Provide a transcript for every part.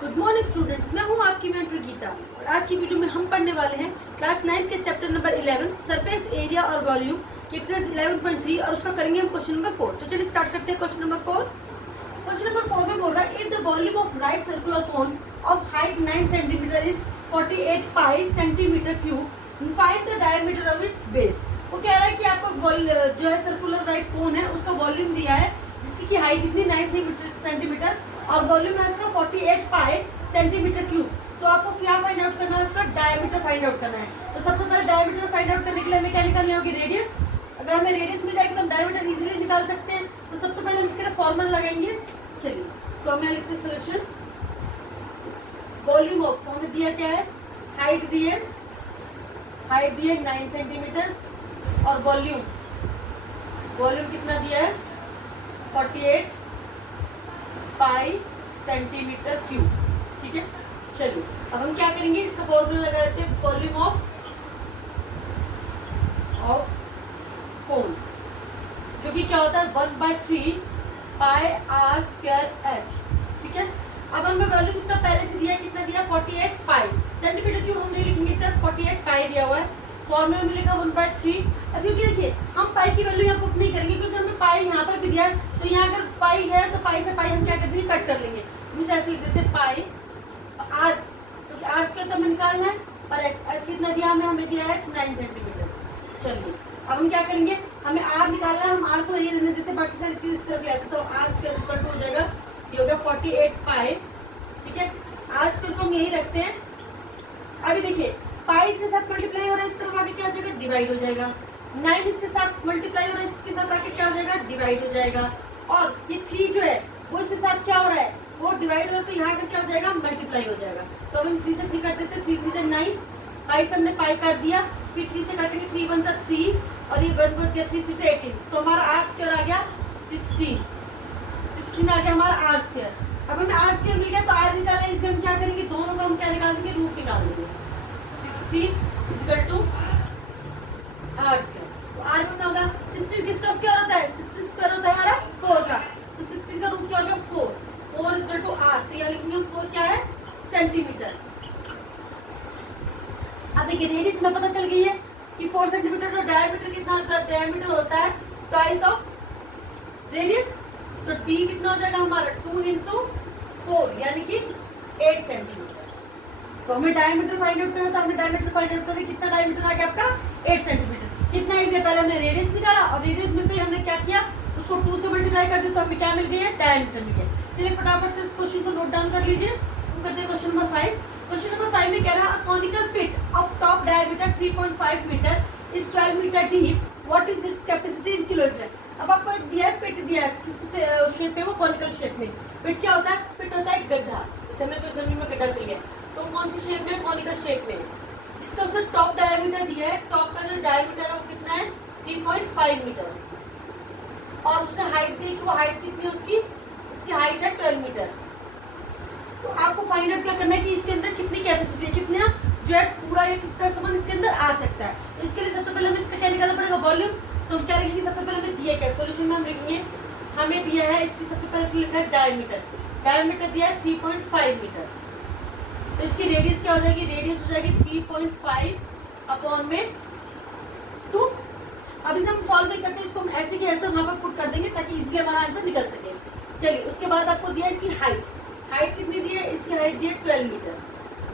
Good morning students, मैं हूं आपकी मेंटर गीता और आज की वीडियो में हम पढ़ने वाले हैं क्लास 9 के चैप्टर नंबर 11 सरफेस एरिया और वॉल्यूम की एक्सरसाइज 11.3 और उसका करेंगे हम क्वेश्चन नंबर 4। तो चलिए स्टार्ट करते हैं क्वेश्चन नंबर 4। क्वेश्चन नंबर 4 में बोल रहा है if the volume of right circular cone of height 9 centimetre is 48 pi centimetre cube, find the diameter of its base. वो कह रहा है कि आपको जो है सर्कुलर राइट कोन है उसका वॉल्यूम दिया है जिसकी हाइट कितनी 9 सेंटीमीटर और वॉल्यूम है इसका 48 पाई सेंटीमीटर क्यूब। तो आपको क्या फाइंड आउट करना है, उसका डायमीटर फाइंड आउट करना है। तो सबसे पहले डायमीटर फाइंड आउट करने के लिए हमें क्या निकालनी होगी, रेडियस। अगर हमें रेडियस मिल जाएगी तो हम डायमीटर इजीली निकाल सकते हैं। तो सबसे पहले हम इसके लिए फॉर्मूला लगाएंगे। चलिए तो हमें लिखते हैं सोल्यूशन। वॉल्यूम ऑफ हमें दिया क्या है, हाइट दी है 9 सेंटीमीटर और वॉल्यूम कितना दिया है 48 पाई सेंटीमीटर क्यूब। ठीक है, चलिए अब हम क्या करेंगे, इसका फॉर्मूला लगा देते हैं। वॉल्यूम ऑफ कोन जो कि क्या होता है 1/3 पाई आर स्क्वायर एच। ठीक है, अब हमें वॉल्यूम इसका पहले से दिया, कितना दिया 48 पाई सेंटीमीटर क्यूब। हम नहीं लिखेंगे सिर्फ 48 पाई दिया हुआ है। फॉर्मूला में लिखा 1/3। अब क्योंकि देखिए हम पाई की वैल्यू यहाँ पुट नहीं करेंगे क्योंकि हमें पाई यहाँ पर भी दिया है। तो यहाँ अगर पाई है तो पाई से पाई हम क्या कर देंगे, कट कर लेंगे। हम ऐसे लिख देते पाई आर, क्योंकि आर स्क्वायर तो हमें निकालना है और एच कितना दिया हमें दिया है 9 सेंटीमीटर। चलिए अब हम क्या करेंगे, हमें आर निकालना है। हम आर को ये रहने देते, बाकी सारी चीज इस तरफ ले आते। तो आर स्क्वायर इक्वल टू हो जाएगा, ये हो गया 48 पाई। ठीक है, आर स्क्वायर को हम यही रखते हैं। अभी देखिए पाई इसके साथ मल्टीप्लाई हो रहा है, इस तरफ आके क्या हो जाएगा, डिवाइड हो जाएगा। 9 इसके साथ मल्टीप्लाई हो रहा है, इसके साथ आके क्या हो जाएगा, डिवाइड हो जाएगा। और ये 3 जो है वो इसके साथ क्या हो रहा है, वो डिवाइड हो रहा है। तो यहाँ पर क्या हो जाएगा, मल्टीप्लाई हो जाएगा। तो अब हम 3 से 3 काट देते हैं। 3 3 से 9, पाई से हमने पाई काट दिया, फिर 3 से काटेंगे, 3 1 से 3 और ये 1 बच गया 3 6 से 18। तो हमारा आर स्क्वायर आ गया 16 आ गया हमारा आर स्क्वायर। अब हमें आर स्क्वायर मिल गया तो आर निकालना है। इसे हम क्या करेंगे, दोनों को हम क्या निकाल देंगे, रूट निकाल देंगे। 16 इक्वल टू आर स्क्वायर। तो आर कितना होगा, 16 किसका स्क्वायर होता है, 16 स्क्वायर होता है हमारा 4 का। तो 16 का रूट क्या हो गया 4 इक्वल टू आर। तो यहाँ लिखेंगे 4 क्या है, सेंटीमीटर। अब देखिए रेडियस में पता चल गई है कि 4 सेंटीमीटर। तो डायमीटर कितना होता है, डायमीटर होता है ट्वाइस ऑफ रेडियस। तो डी कितना हो जाएगा हमारा 2 × 4 यानी कि 8 सेंटीमीटर। तो हमें डायमीटर फाइंड आउट करना था। हमने डायमीटर फाइंड आउट करके कितना डायमीटर आ गया आपका 8 सेंटीमीटर। कितना इजी है, पहले हमने रेडियस निकाला और रेडियस मिलते ही हमने क्या किया, उसको 2 से मल्टीप्लाई कर दिया। तो हमें क्या मिल गया, डायमीटर मिल गया। चलिए फटाफट से इस क्वेश्चन को नोट डाउन कर लीजिए। हम करते हैं क्वेश्चन नंबर 5। क्वेश्चन नंबर 5 में कह रहा है conical pit of top diameter 3.5 metre is 12 metre deep, what is its capacity in kilometre. अब आपको दिया है पिट, दिया है किस शेप में, वो कॉनिकल शेप में। पिट क्या होता है, पिट होता है गड्ढा। जैसे हमने तो जमीन में गड्ढा दिया है, तो कौन सी शेप में, कॉनिकल शेप में। जिसका उसने टॉप डायमीटर दिया है, टॉप का जो डायमीटर है वो कितना है 3.5 मीटर और उसने हाइट दी कि वो हाइट कितनी है उसकी हाइट है 12 मीटर। तो आपको फाइंड आउट क्या करना है कि इसके अंदर कितनी कैपेसिटी है, कितना जो है पूरा ये कितना सामान इसके अंदर आ सकता है। तो इसके लिए सबसे पहले हमें इसका क्या निकालना पड़ेगा, वॉल्यूम। तो हम क्या लिखेंगे, सबसे पहले हमें दिया क्या, सॉल्यूशन में हम लिखेंगे हमें दिया है इसकी सबसे पहले लिखा है डायमीटर दिया है 3.5 मीटर। तो इसकी रेडियस क्या हो जाएगी, रेडियस हो जाएगी 3.5 अपॉन में 2। अब इसे हम सॉल्व नहीं करते, इसको हम ऐसे की ऐसे वहां पर पुट कर देंगे ताकि इजीली हमारा आंसर निकल सके। चलिए उसके बाद आपको दिया इसकी हाइट कितनी दी है, इसकी हाइट दी है 12 मीटर।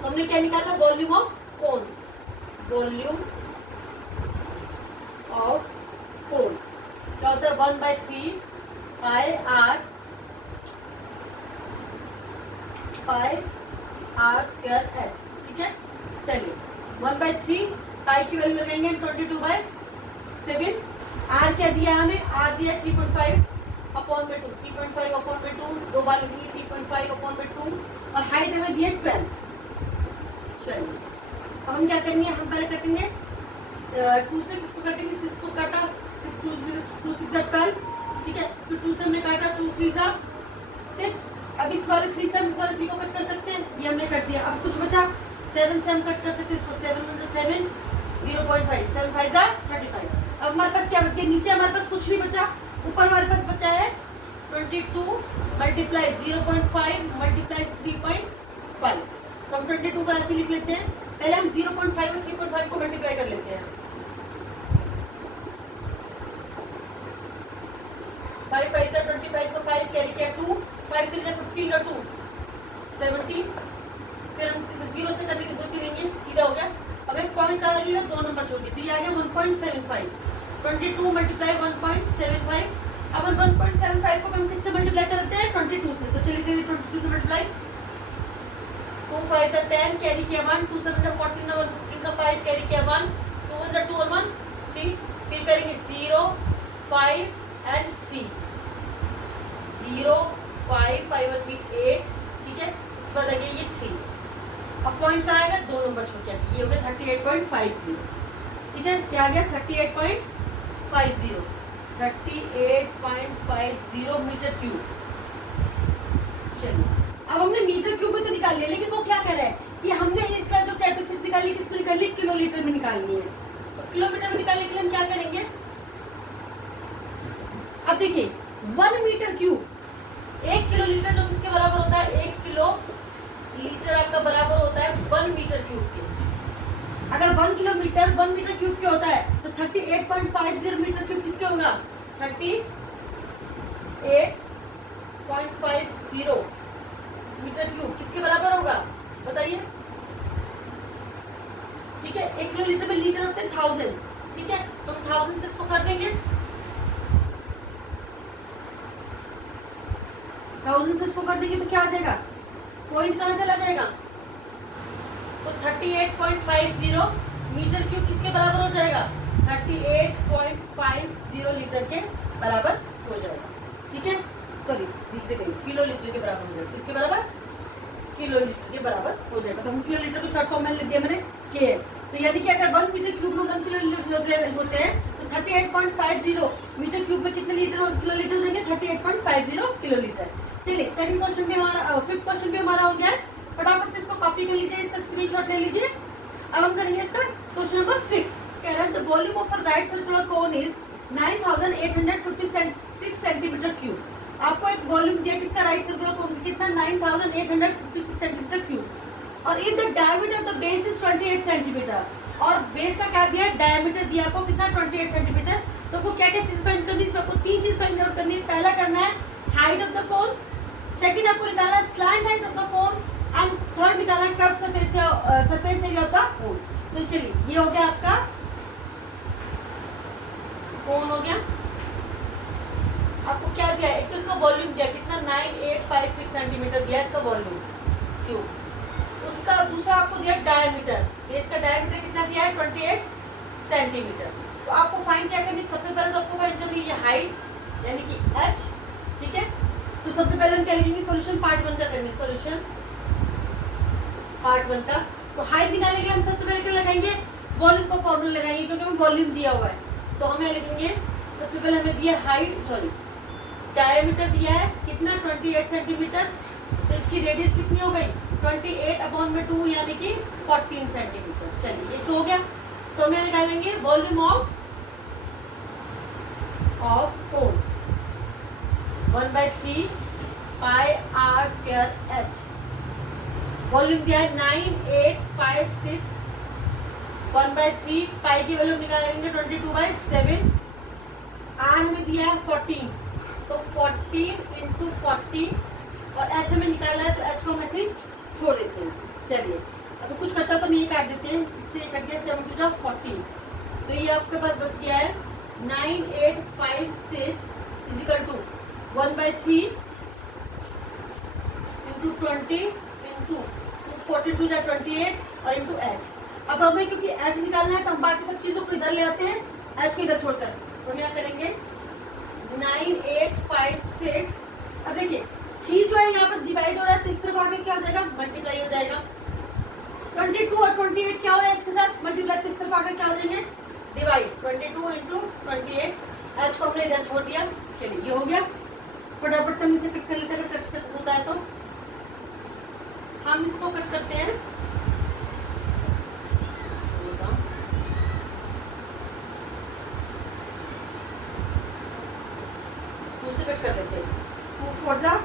तो हमने क्या निकाला, volume of cone. Volume of cone क्या होता है 1/3 पाई आर स्क्वायर एच। ठीक है, चलिए 1/3 पाई की वैल्यू लगाएंगे 22/7। आर क्या दिया हमें, आर दिया 3.5 अपॉन में 2, 3.5 अपॉन में 2 दो बार लिखेंगे 3.5 अपॉन में 2 और हाइट हमें दिया 12। चलिए अब हम क्या करेंगे, हम पहले कटेंगे 2 से किसको काटेंगे, 6 को काटा, 6 2 6 12। ठीक है, फिर 2 से हमने काटा, 2 3 6। अब इस वाले 3 से हम इस वाले 3 को कट कर सकते हैं, ये हमने कट दिया। अब कुछ बचा 7 से हम कट कर सकते हैं इसको, 7 1 से 7 0.5 7 5 जा 35। अब हमारे पास क्या बच गया, नीचे हमारे पास कुछ नहीं बचा, ऊपर हमारे पास बचा है 22 मल्टीप्लाई 0.5 मल्टीप्लाई 3.5 22 को ऐसे लिख लेते हैं। पहले हम 0.5 और 3.5 को मल्टीप्लाई कर लेते हैं। 5 5 से 25 को 5 कैरी किया 2, 5 से 15 और 2 17। फिर हम इसे 0 से करने की जरूरत ही नहीं है, सीधा हो गया। अब एक पॉइंट कहाँ लगेगा, 2 नंबर छोड़ के, तो ये आ गया 1.75। 22 मल्टीप्लाई 1.75। अब हम 1.75 को हम किससे मल्टीप्लाई करते हैं, 22 से। तो चलिए 22 से मल्टीप्लाई, 2 5 से 10 कैरी किया 1, 2 7 से 14 और 15 का 5 कैरी किया 1, 2 1 से 2 और 1 3। फिर करेंगे 0 5 एंड 3, 0 5 5 और 3 8, ठीक है। इसके बाद आ गया ये 3। अब पॉइंट कहाँ आएगा, 2 नंबर छोड़ के, ये हो गया 38.50, ठीक है। क्या आ गया, 38.50, 38.50 मीटर क्यूब। चलिए अब हमने मीटर क्यूब में तो निकाल लिया, लेकिन वो क्या कह रहा है कि हमने इसका जो कैपेसिटी निकाली किसमें निकाली, किलोलीटर में निकालनी है। तो किलोमीटर में निकालने के लिए हम क्या करेंगे, अब देखिए 1 मीटर क्यूब 1 किलोलीटर, जो किसके बराबर होता है, 1 किलो लीटर आपका बराबर होता है 1 मीटर क्यूब के। अगर 1 किलोमीटर 1 मीटर क्यूब के होता है तो 38.50 मीटर क्यूब किसके होगा, 38.50 मीटर क्यूब किसके बराबर होगा, बताइए। ठीक है, 1 किलोलीटर में लीटर होते हैं 1000, ठीक है। तो हम 1000 से इसको कर देंगे, 1000 से इसको कर देंगे तो क्या आ जाएगा, पॉइंट कहाँ चला जाएगा, तो 38.50 मीटर क्यूब किसके बराबर हो जाएगा, 38.50 लीटर के बराबर हो जाएगा, ठीक है। सॉरी लिखते नहीं, किलो लीटर के बराबर हो जाएगा, किसके बराबर, किलो लीटर के बराबर हो जाएगा। तो हम किलो लीटर को शॉर्ट फॉर्म में लिख दिया मैंने के। तो यानी कि अगर 1 मीटर क्यूब में 1 किलो लीटर होते हैं तो 38.50 मीटर क्यूब में कितने लीटर किलो लीटर हो जाएंगे, 38.50 किलो लीटर। चलिए सेकंड क्वेश्चन भी हमारा, फिफ्थ क्वेश्चन भी हमारा हो गया है। फटाफट से इसको कॉपी कर लीजिए, इसका स्क्रीनशॉट ले लीजिए। अब हम करेंगे इसका क्वेश्चन नंबर 6। कह रहा है the volume of a right circular cone is 9856 centimetre cube. आपको एक वॉल्यूम दिया किसका, राइट सर्कुलर कोन कितना, 9856 सेंटीमीटर क्यूब। और if the diameter of the base is 28 centimetre, और बेस का क्या दिया, डायमीटर दिया आपको कितना, 28 सेंटीमीटर। तो आपको क्या क्या चीज फाइंड करनी है, इसमें आपको 3 चीज फाइंड आउट करनी है। पहला करना है height of the cone, second आपको निकालना है slant height of the cone, and third निकालना है curve surface area of the cone. तो चलिए ये हो गया आपका कोन हो गया। आपको क्या दिया है, एक तो इसका वॉल्यूम दिया कितना, 9856 सेंटीमीटर दिया इसका वॉल्यूम क्यूब। उसका दूसरा आपको दिया डायमीटर, ये इसका डायमीटर कितना दिया है, 28 सेंटीमीटर। तो आपको फाइंड क्या करनी है, सबसे पहले तो आपको फाइंड करनी है हाइट यानी कि h, ठीक है। तो सबसे पहले हम क्या लिखेंगे, सॉल्यूशन पार्ट 1 का करेंगे, सॉल्यूशन पार्ट 1 का। तो हाइट निकालने के लिए हम सबसे पहले क्या लगाएंगे, वॉल्यूम का फॉर्मूला लगाएंगे, क्योंकि हमें वॉल्यूम दिया हुआ है। तो हमें लिखेंगे सबसे पहले हमें दिया हाइट, सॉरी डायमीटर दिया है कितना, 28 सेंटीमीटर। तो इसकी रेडियस कितनी हो गई, 28/2 यानी कि 14 सेंटीमीटर। चलिए ये तो हो गया। तो हमें निकालेंगे volume of cone 1/3 pi r square h। Volume दिया है 9856, 1/3 पाई की वैल्यू निकालेंगे 22/7, r हमें दिया है 14, तो 14 × 40, और h हमें निकालना है तो h को हम ऐसे छोड़ देते हैं। चलिए अब तो कुछ करता तो हम ये काट देते हैं, इससे कट गया 7 × 14, तो ये आपके पास बच गया है 9856 = 1/3 × 20 × 42 × 28 और × h। अब हमें क्योंकि h निकालना है तो हम बाकी सब चीजों को इधर ले आते हैं, h को इधर छोड़कर। तो हम क्या करेंगे 9856, अब देखिए 3 जो है यहाँ पर डिवाइड हो रहा है तो इस तरफ आगे क्या हो जाएगा, मल्टीप्लाई हो जाएगा। 22 और 28 क्या हो रहा है h के साथ मल्टीप्लाई, तो इस तरफ आगे क्या हो जाएंगे, डिवाइड। 22 × 28, h को हमने इधर छोड़ दिया। चलिए ये हो गया। फटाफट से हम इसे कट कर लेते हैं, अगर कट होता है तो हम इसको कट करते हैं। से कट कर लेते हैं। 2 4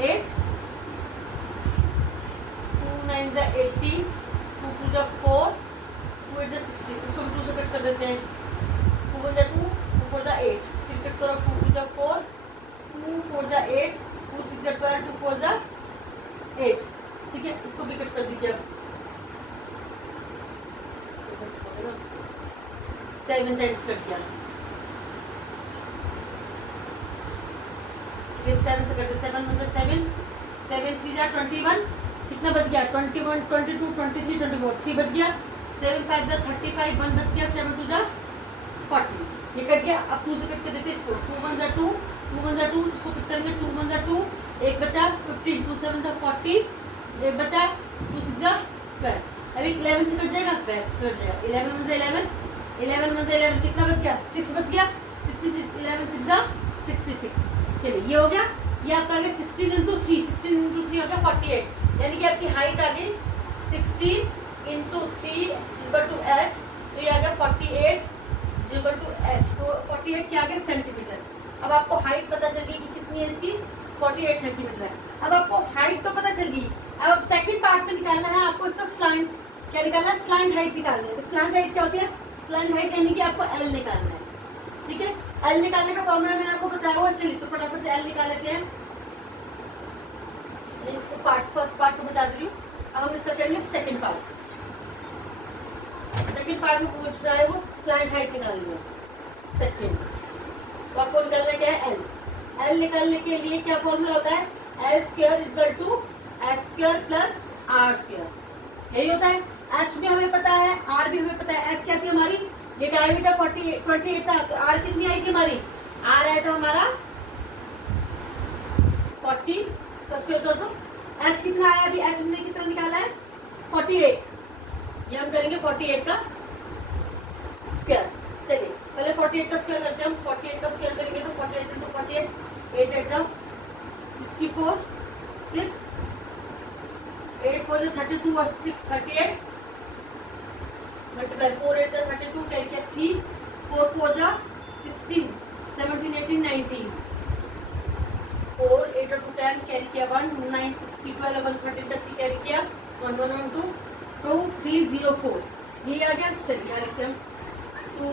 8, 2 9 8 जा 80, 2 2 जा 4, 2 8 जा 16, इसको भी 2 से कट कर देते हैं, 2 1 जा 2, 2 4 जा 8, फिर कट करो 2 2 जा 4, 2 4 जा 8, 2 6 जा 12, 2 4 जा 8, ठीक है, इसको भी कट कर दीजिए अब 7 टाइम्स कट गया, 7 से कटे 7 1 7, 7 3 जा 21, कितना बच गया 21 22 23 24, 3 बच गया, 7 5 जा 35, 1 बच गया, 7 2 जा 40, ये कट गया। अब 2 से कट के देते हैं इसको, 2 1 जा 2, 2 1 जा 2, इसको कट करेंगे, 2 1 जा 2, एक बचा 15, 2 7 जा 40, एक बचा, 2 6 जा 12, अभी 11 से कट जाएगा, 12 कट जाएगा, 11 1 जा 11, 11 1 जा 11, कितना बच गया 6 बच गया, 66, 11 6 जा 66, चलिए ये हो गया, ये आपका आ गया 16 इंटू 3, 16 इंटू 3 हो गया 48, यानी कि आपकी हाइट आ गई 16 इंटू 3 इक्वल टू एच, तो ये आ गया 48 इक्वल टू एच, तो 48 क्या आ गया सेंटीमीटर। अब आपको हाइट पता चल गई कि कितनी है इसकी, 48 सेंटीमीटर है। अब आपको हाइट तो पता चल गई, अब सेकंड पार्ट में निकालना है आपको इसका स्लैंट, क्या निकालना है, स्लैंट हाइट निकालना है। तो स्लैंट हाइट क्या होती है, स्लैंट हाइट यानी कि आपको एल निकालना है, ठीक है, एल निकालने का फॉर्मूला मैंने आपको बताया हुआ, चलिए तो फटाफट से एल निकाल लेते हैं। मैं इसको फर्स्ट पार्ट को बता दे रही हूँ, अब हम इसका करेंगे सेकंड पार्ट। सेकंड पार्ट में पूछ रहा है वो स्लैंट हाइट निकालनी है सेकंड, तो आपको निकालना क्या है एल। एल निकालने के लिए क्या फॉर्मूला होता है, L square equal to H square plus R square, यही होता है। एच भी हमें पता है, आर भी हमें पता है। एच क्या थी हमारी, ये डायमीटर 28 था, तो आर कितनी आई थी हमारी, आर आया था हमारा 40, इसका स्क्वायर कर दो। एच कितना आया, अभी एच हमने कितना निकाला है 48, ये हम करेंगे 48 का स्क्वायर। चलिए पहले 48 का स्क्वायर करते हैं हम, 48 का स्क्वायर करेंगे तो 48 इंटू 48, 8 8 जा 64, 6 8 4 32 और 6 38, मल्टीप्लाई 4 8 जा 32, कैरी किया 3, 4 4 जा 16, 17 18 19, 4 8 2 10, कैरी किया 1, 9 3 12 1 13 तक कैरी किया 1 1 1 2 2 3 0 4, ये आ गया। चलिए यहाँ लिखते हैं 2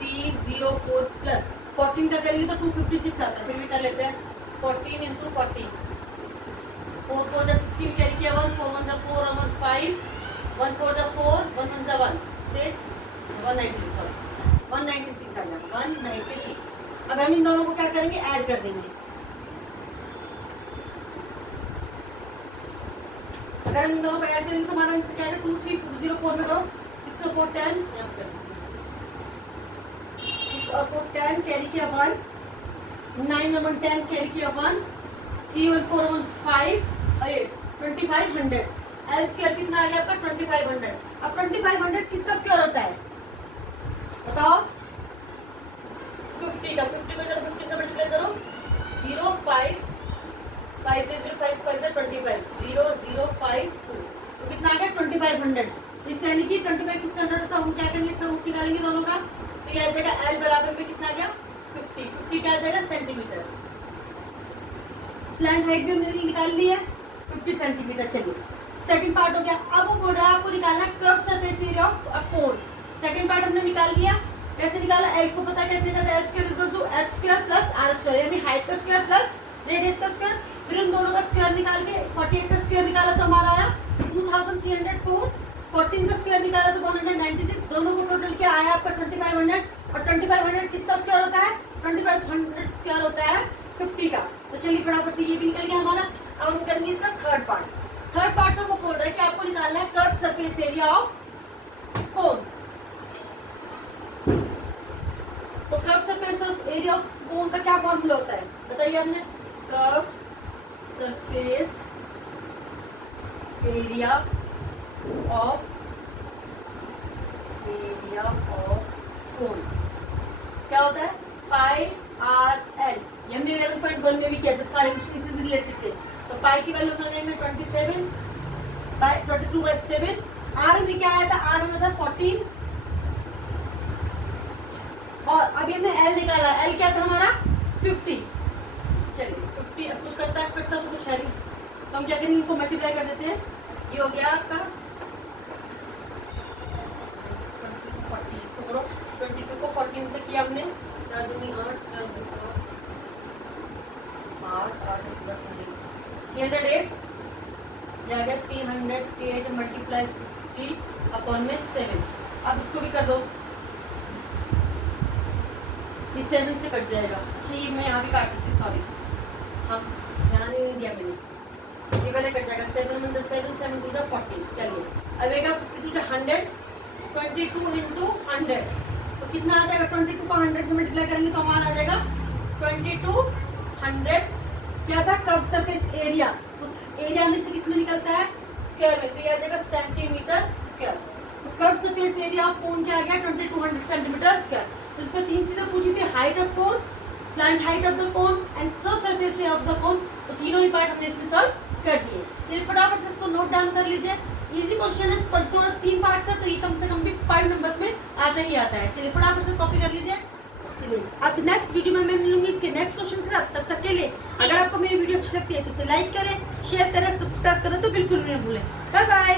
3 0 4 प्लस 14 का करेंगे तो 256 आता है, फिर भी कर लेते हैं 14 इंटू 40, 4 4 जा 16, कैरी किया 1, 4 1 जा 4 और 1 5, 1 4 जा 4, 1 1 जा 1 6, 196 सॉरी 196 आ गया 196। अब हम इन दोनों को क्या करेंगे, ऐड कर देंगे। अगर हम इन दोनों को ऐड करेंगे तो हमारा आंसर क्या है, 2 3 0 4 में करो 6 और 4 10, यहाँ पर 6 और 4 10, कैरी किया 1, 9 और 1 10, कैरी किया 1, 3 1 4 1 5 और 8 2500। एल स्क्वायर कितना आ गया आपका 2500। अब 2500 किसका स्क्वायर होता है बताओ, 50 का, 50 को जब 50 से मल्टीप्लाई करो 0 5 5 0 5 5 25 0 0 5 2, तो कितना आ गया 2500। इससे यानी कि 25 किसका अंडर होता है, हम क्या करेंगे इसका रूट निकालेंगे दोनों का, तो ये आ जाएगा एल बराबर में कितना आ गया 50, 50 क्या आ जाएगा सेंटीमीटर। स्लैंट हाइट भी हमने निकाल ली है 50 सेंटीमीटर। चलिए सेकंड पार्ट हो गया। अब वो बोल रहा है आपको निकालना curve surface area of a cone. Second part हमने निकाल लिया, कैसे निकाला, एल को पता कैसे निकाला, H square equal to H square plus R square, यानी हाइट का स्क्वायर प्लस रेडियस का स्क्वायर, फिर उन दोनों का स्क्वायर निकाल के 48 का स्क्वायर निकाला तो हमारा आया 2304, 14 का स्क्वायर निकाला तो 196, दोनों को टोटल क्या आया आपका 2500। और 2500 किसका स्क्वायर होता है, 2500 स्क्वायर होता है 50 का। तो चलिए फटाफट से ये भी निकल गया हमारा। अब हम करेंगे इसका थर्ड पार्ट। थर्ड पार्ट में वो बोल रहा है कि आपको निकालना है curve surface area of cone. तो curve surface area of cone का क्या फॉर्मूला होता है बताइए आपने, curve surface area of cone क्या होता है, पाई आर एल। ये हमने 11.1 में भी किया था, सारे कुछ इसी से रिलेटेड थे। तो पाई की वैल्यू हो जाएंगे 22/7। आर में क्या आया था, आर में था 14, और अभी हमने एल निकाला, एल क्या था हमारा 50। चलिए 50, अब कुछ करता तो कुछ है नहीं, तो हम क्या करेंगे इनको मल्टीप्लाई कर देते हैं। ये हो गया आपका ये आ गया 308 मल्टीप्लाई 50/7। अब इसको भी कर दो, ये 7 से कट जाएगा। अच्छा ये मैं यहाँ भी काट सकती हूँ, सॉरी हम ध्यान ही नहीं दिया मैंने, ये वाले कट जाएगा। 7 × 7 7 × 14। चलिए अब आएगा 52 100, 22 × 100 तो कितना आ जाएगा? 22 को 100 से मल्टीप्लाई करेंगे तो हमारा आ जाएगा 2200। क्या था? कर्व सरफेस एरिया, उस एरिया में से किसमें निकलता है? स्क्वायर में, तो ये आ जाएगा सेंटीमीटर स्क्वायर। तो curve surface area of cone क्या आ गया? 2200 सेंटीमीटर स्क्वायर। तो इस पर 3 चीजें पूछी थी, height of cone, slant height of the cone and curve surface of the cone. तो तीनों ही पार्ट हमने इसमें सॉल्व कर दिए। चलिए फटाफट से इसको नोट डाउन कर लीजिए, इजी क्वेश्चन है, पर थोड़ा 3 पार्ट से तो ये कम से कम भी 5 नंबर्स में आता ही आता है। चलिए फटाफट से कॉपी कर लीजिए। चलिए अब नेक्स्ट वीडियो में मैं मिलूंगी इसके नेक्स्ट क्वेश्चन के साथ। तब तक के लिए अगर आपको मेरी वीडियो अच्छी लगती है तो इसे लाइक करें, शेयर करें, सब्सक्राइब करें तो बिल्कुल भी नहीं भूलें। Bye bye.